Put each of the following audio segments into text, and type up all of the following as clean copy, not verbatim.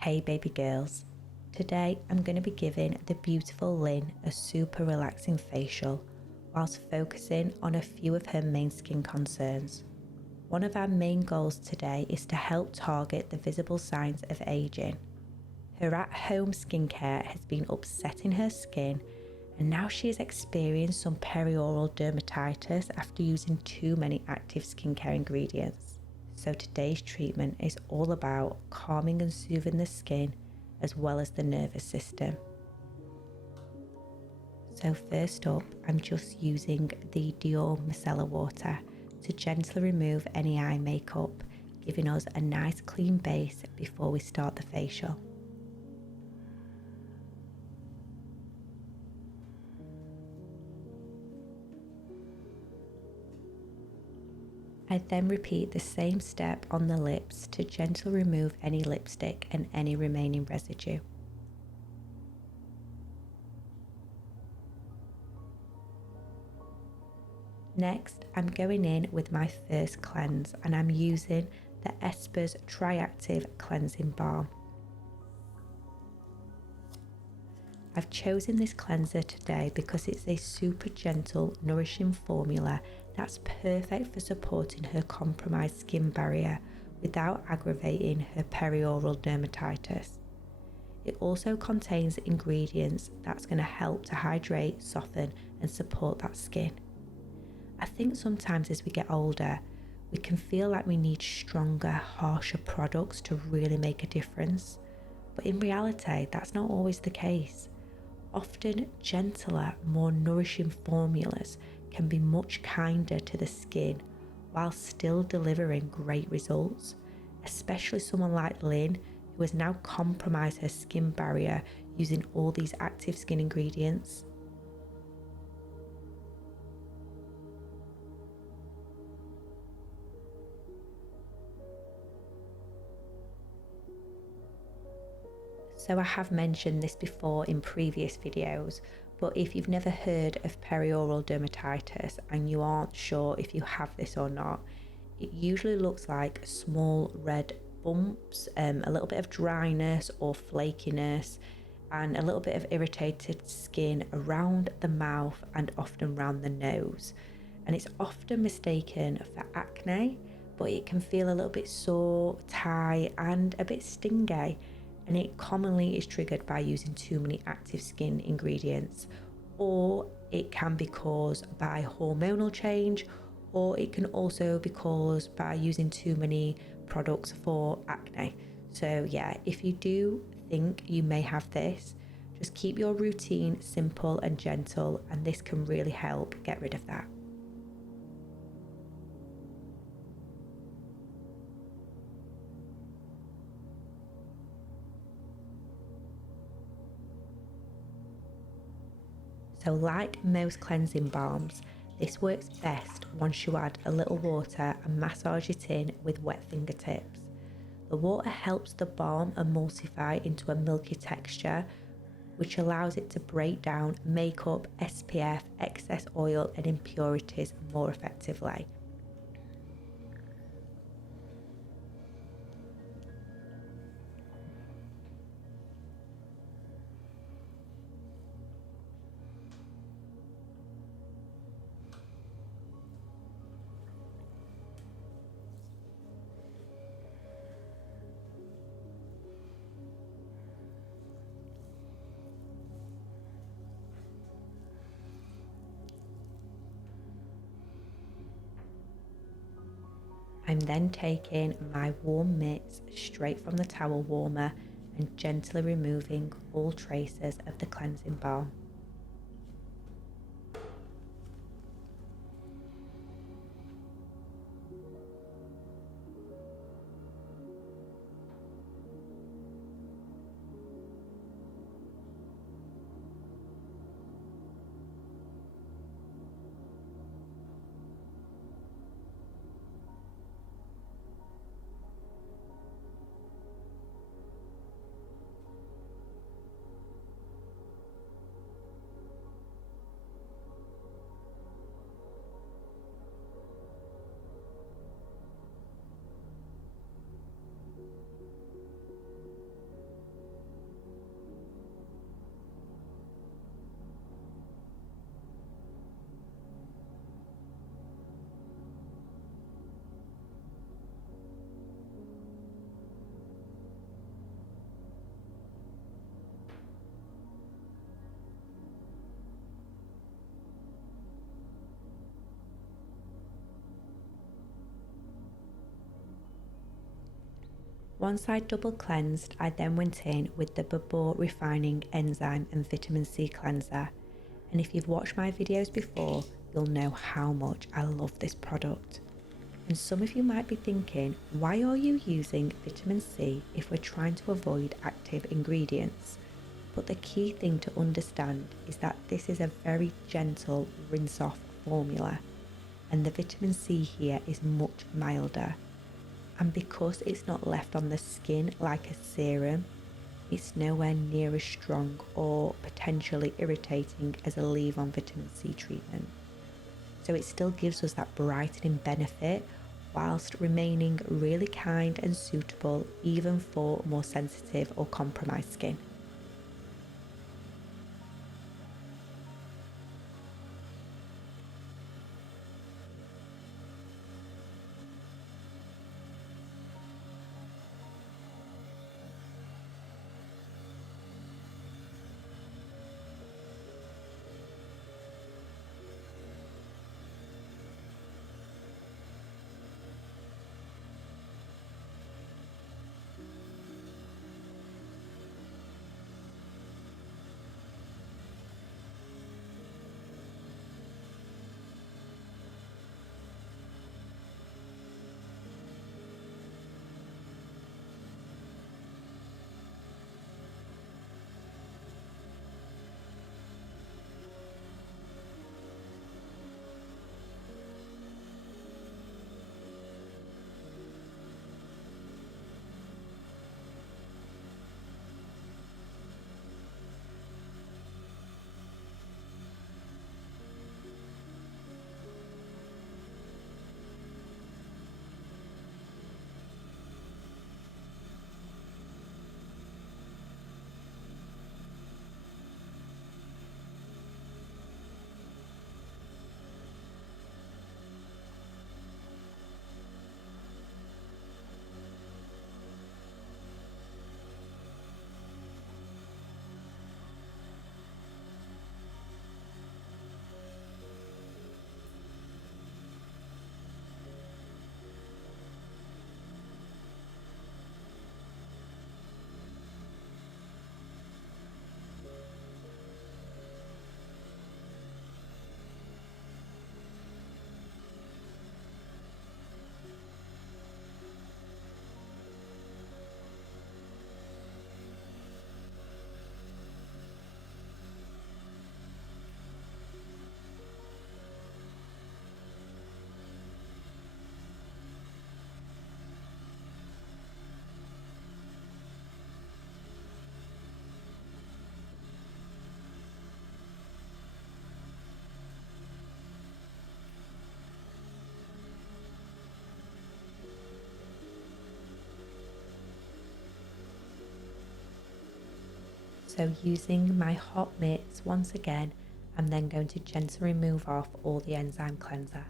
Hey baby girls, today I'm going to be giving the beautiful Lynn a super relaxing facial whilst focusing on a few of her main skin concerns. One of our main goals today is to help target the visible signs of aging. Her at-home skincare has been upsetting her skin, and now she has experienced some perioral dermatitis after using too many active skincare ingredients. So today's treatment is all about calming and soothing the skin as well as the nervous system. So first up, I'm just using the Dior micellar water to gently remove any eye makeup, giving us a nice clean base before we start the facial. I then repeat the same step on the lips to gently remove any lipstick and any remaining residue. Next, I'm going in with my first cleanse, and I'm using the Esper's Triactive Cleansing Balm. I've chosen this cleanser today because it's a super gentle, nourishing formula that's perfect for supporting her compromised skin barrier without aggravating her perioral dermatitis. It also contains ingredients that's going to help to hydrate, soften and support that skin. I think sometimes as we get older, we can feel like we need stronger, harsher products to really make a difference. But in reality, that's not always the case. Often gentler, more nourishing formulas can be much kinder to the skin while still delivering great results, especially someone like Lynn, who has now compromised her skin barrier using all these active skin ingredients. So I have mentioned this before in previous videos, but if you've never heard of perioral dermatitis and you aren't sure if you have this or not, it usually looks like small red bumps, a little bit of dryness or flakiness, and a little bit of irritated skin around the mouth and often around the nose. And it's often mistaken for acne, but it can feel a little bit sore, tie, and a bit stingy. And it commonly is triggered by using too many active skin ingredients, or it can be caused by hormonal change, or it can also be caused by using too many products for acne. So yeah, if you do think you may have this, just keep your routine simple and gentle, and this can really help get rid of that. So like most cleansing balms, this works best once you add a little water and massage it in with wet fingertips. The water helps the balm emulsify into a milky texture, which allows it to break down makeup, SPF, excess oil and impurities more effectively. I'm then taking my warm mitts straight from the towel warmer and gently removing all traces of the cleansing balm. Once I double cleansed, I then went in with the Bubble Refining Enzyme and Vitamin C Cleanser. And if you've watched my videos before, you'll know how much I love this product. And some of you might be thinking, why are you using vitamin C if we're trying to avoid active ingredients? But the key thing to understand is that this is a very gentle rinse off formula, and the vitamin C here is much milder. And because it's not left on the skin like a serum, it's nowhere near as strong or potentially irritating as a leave-on vitamin C treatment. So it still gives us that brightening benefit whilst remaining really kind and suitable even for more sensitive or compromised skin. So using my hot mitts once again, I'm then going to gently remove off all the enzyme cleanser.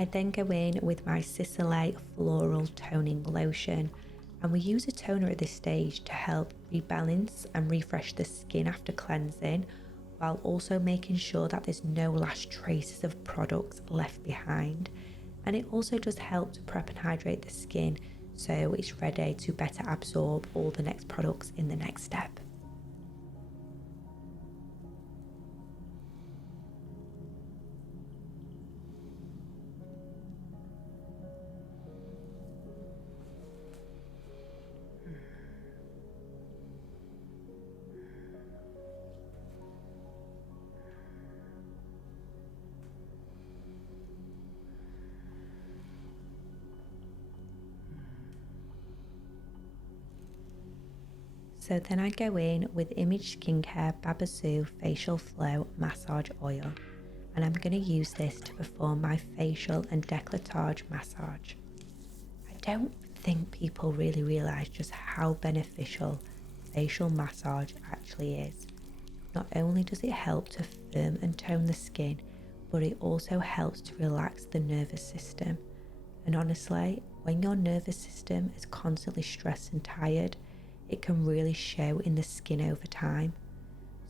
I then go in with my Sicily Floral Toning Lotion, and we use a toner at this stage to help rebalance and refresh the skin after cleansing, while also making sure that there's no last traces of products left behind. And it also does help to prep and hydrate the skin so it's ready to better absorb all the next products in the next step. So then I go in with Image Skincare Babassu Facial Flow Massage Oil, and I'm going to use this to perform my facial and décolletage massage. I don't think people really realise just how beneficial facial massage actually is. Not only does it help to firm and tone the skin, but it also helps to relax the nervous system. And honestly, when your nervous system is constantly stressed and tired, it can really show in the skin over time.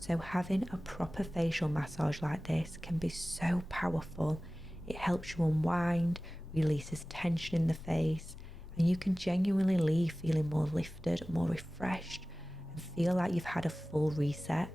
So having a proper facial massage like this can be so powerful. It helps you unwind, releases tension in the face, and you can genuinely leave feeling more lifted, more refreshed, and feel like you've had a full reset.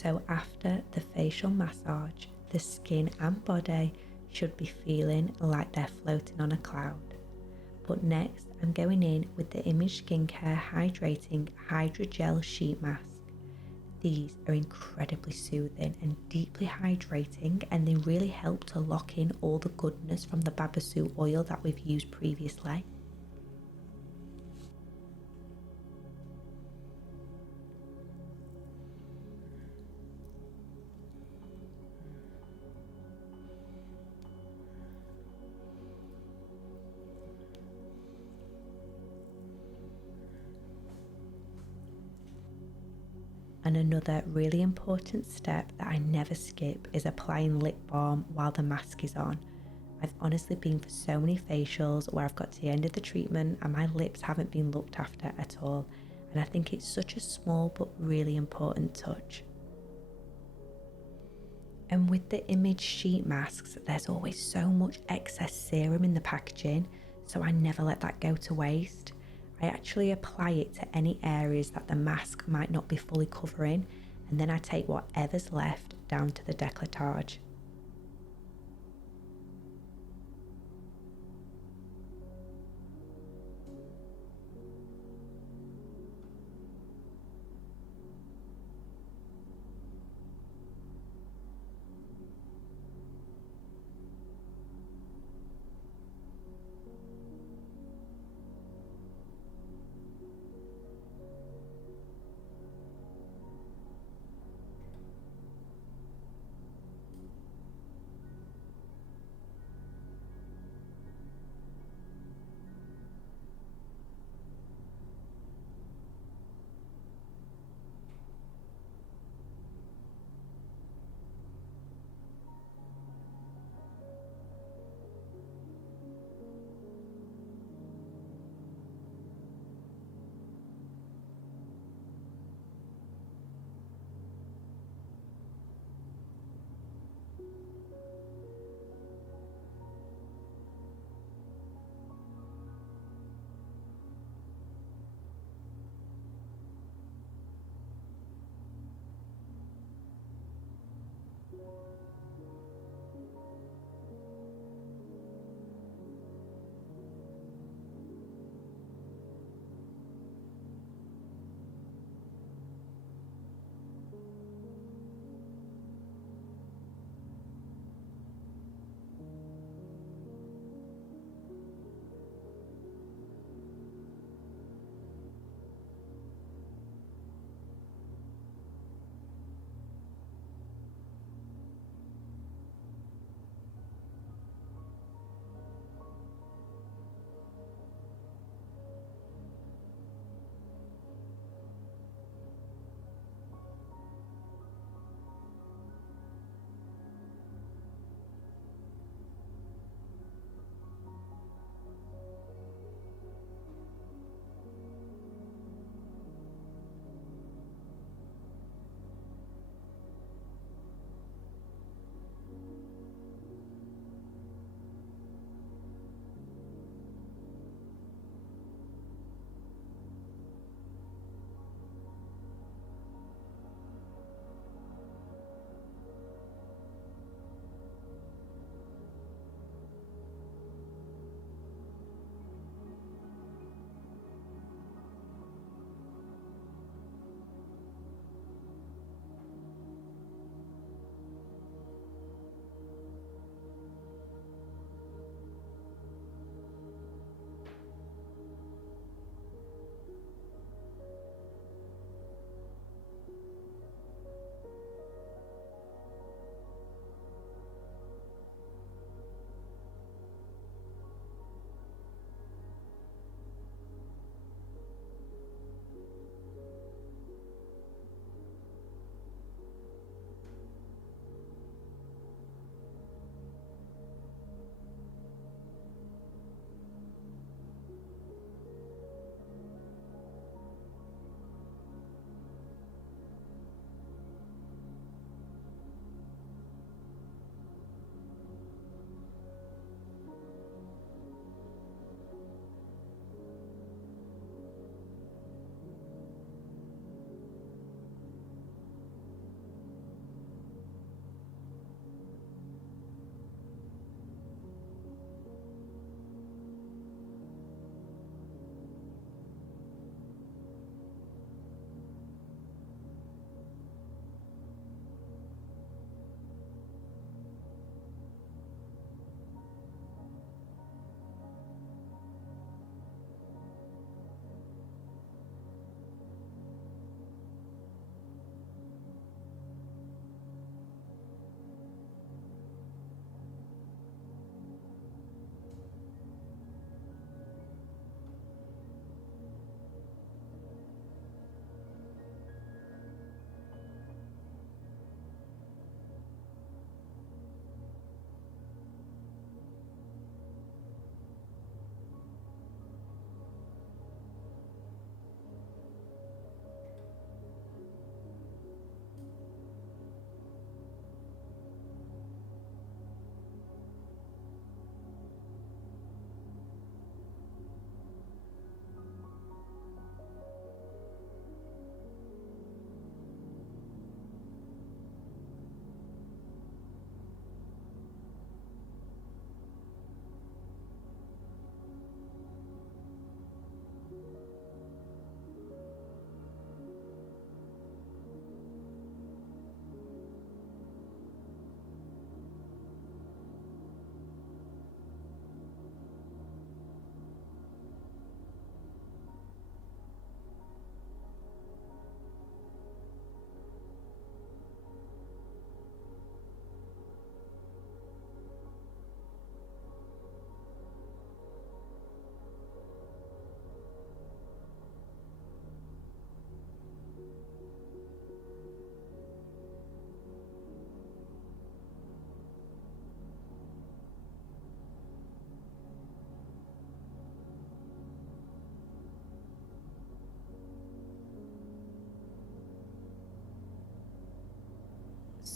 So after the facial massage, the skin and body should be feeling like they're floating on a cloud. But next, I'm going in with the Image Skincare Hydrating Hydrogel Sheet Mask. These are incredibly soothing and deeply hydrating, and they really help to lock in all the goodness from the babassu oil that we've used previously. And another really important step that I never skip is applying lip balm while the mask is on. I've honestly been for so many facials where I've got to the end of the treatment and my lips haven't been looked after at all, and I think it's such a small but really important touch. And with the Image sheet masks, there's always so much excess serum in the packaging, so I never let that go to waste. I actually apply it to any areas that the mask might not be fully covering, and then I take whatever's left down to the décolletage.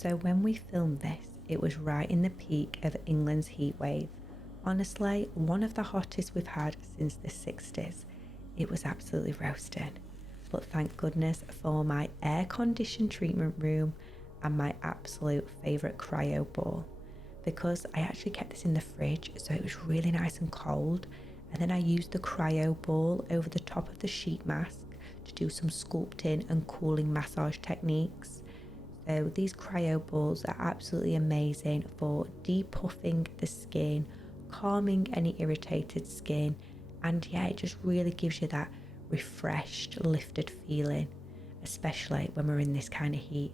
So when we filmed this, it was right in the peak of England's heat wave. Honestly, one of the hottest we've had since the 60s. It was absolutely roasting. But thank goodness for my air-conditioned treatment room and my absolute favourite cryo bowl, because I actually kept this in the fridge so it was really nice and cold, and then I used the cryo ball over the top of the sheet mask to do some sculpting and cooling massage techniques. So these cryo balls are absolutely amazing for depuffing the skin, calming any irritated skin, and yeah, it just really gives you that refreshed, lifted feeling, especially when we're in this kind of heat.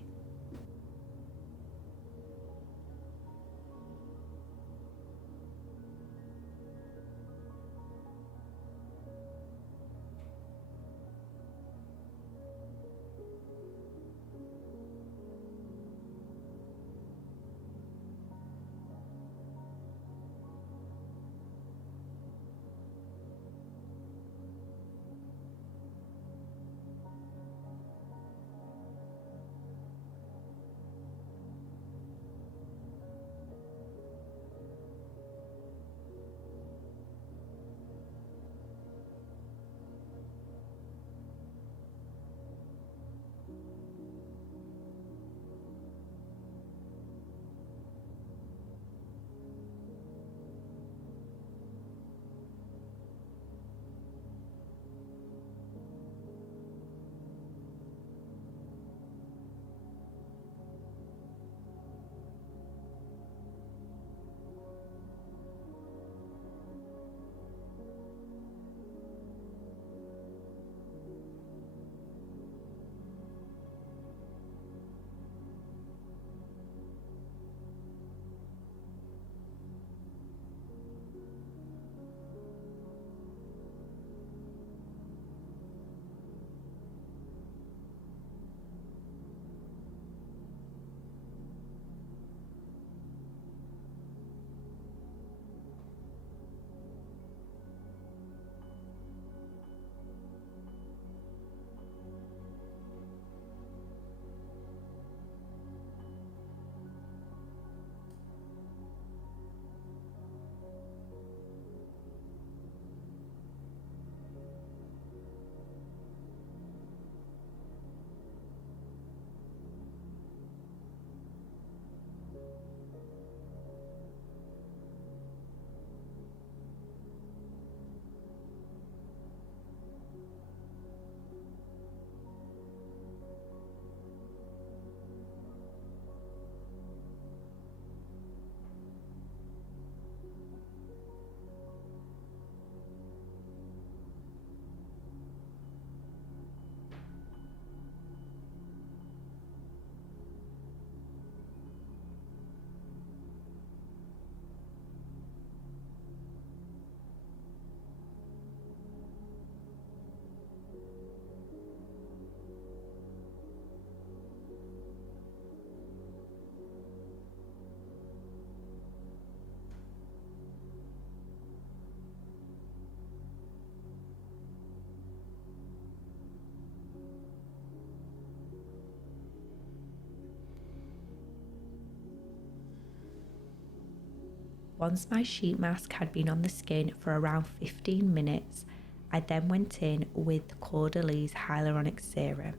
Once my sheet mask had been on the skin for around 15 minutes, I then went in with Caudalie hyaluronic serum.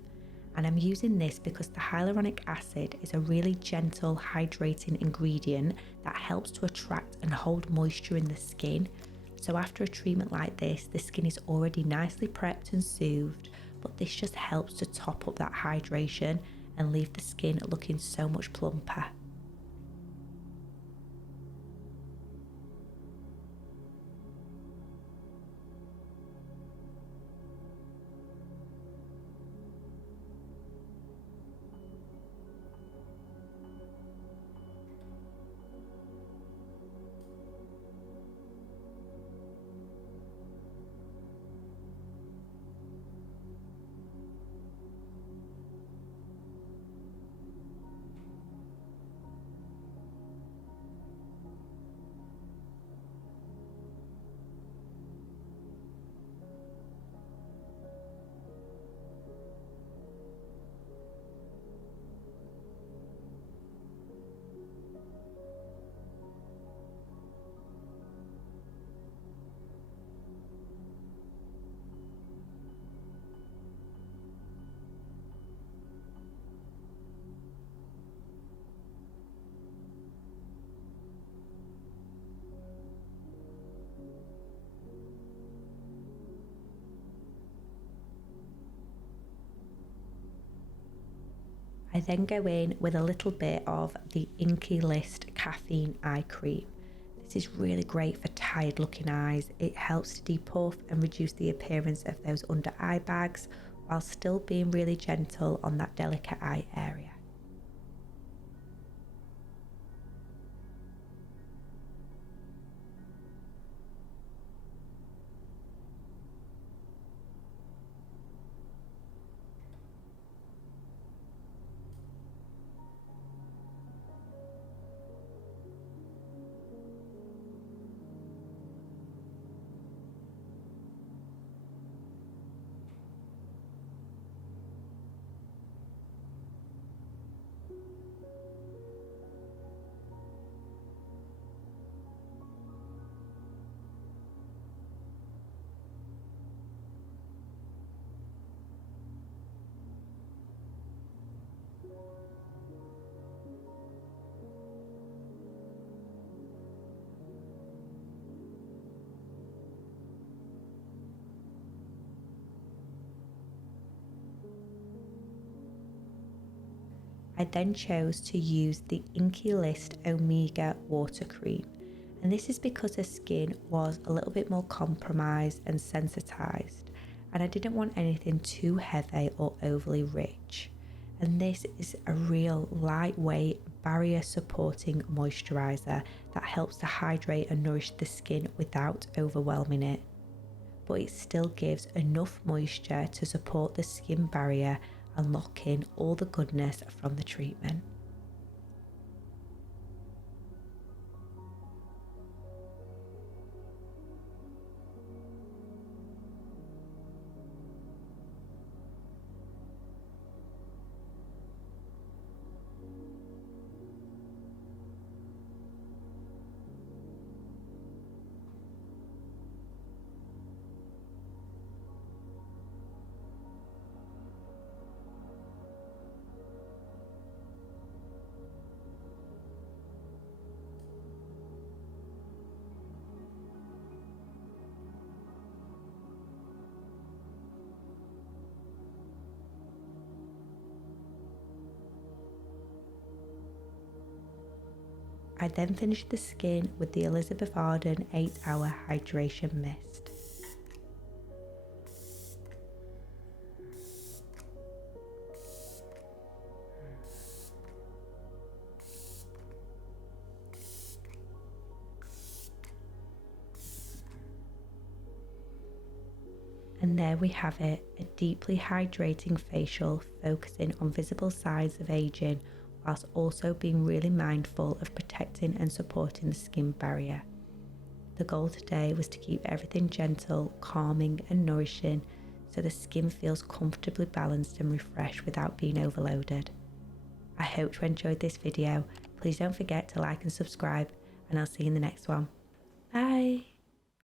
And I'm using this because the hyaluronic acid is a really gentle, hydrating ingredient that helps to attract and hold moisture in the skin. So after a treatment like this, the skin is already nicely prepped and soothed, but this just helps to top up that hydration and leave the skin looking so much plumper. I then go in with a little bit of the Inky List Caffeine Eye Cream. This is really great for tired looking eyes. It helps to depuff and reduce the appearance of those under eye bags while still being really gentle on that delicate eye area. I then chose to use the Inky List Omega Water Cream, and this is because her skin was a little bit more compromised and sensitized, and I didn't want anything too heavy or overly rich. And this is a real lightweight barrier supporting moisturizer that helps to hydrate and nourish the skin without overwhelming it, but it still gives enough moisture to support the skin barrier and lock in all the goodness from the treatment. I then finished the skin with the Elizabeth Arden 8-hour hydration mist. And there we have it, a deeply hydrating facial focusing on visible signs of aging whilst also being really mindful of protecting and supporting the skin barrier. The goal today was to keep everything gentle, calming and nourishing so the skin feels comfortably balanced and refreshed without being overloaded. I hope you enjoyed this video. Please don't forget to like and subscribe, and I'll see you in the next one. Bye!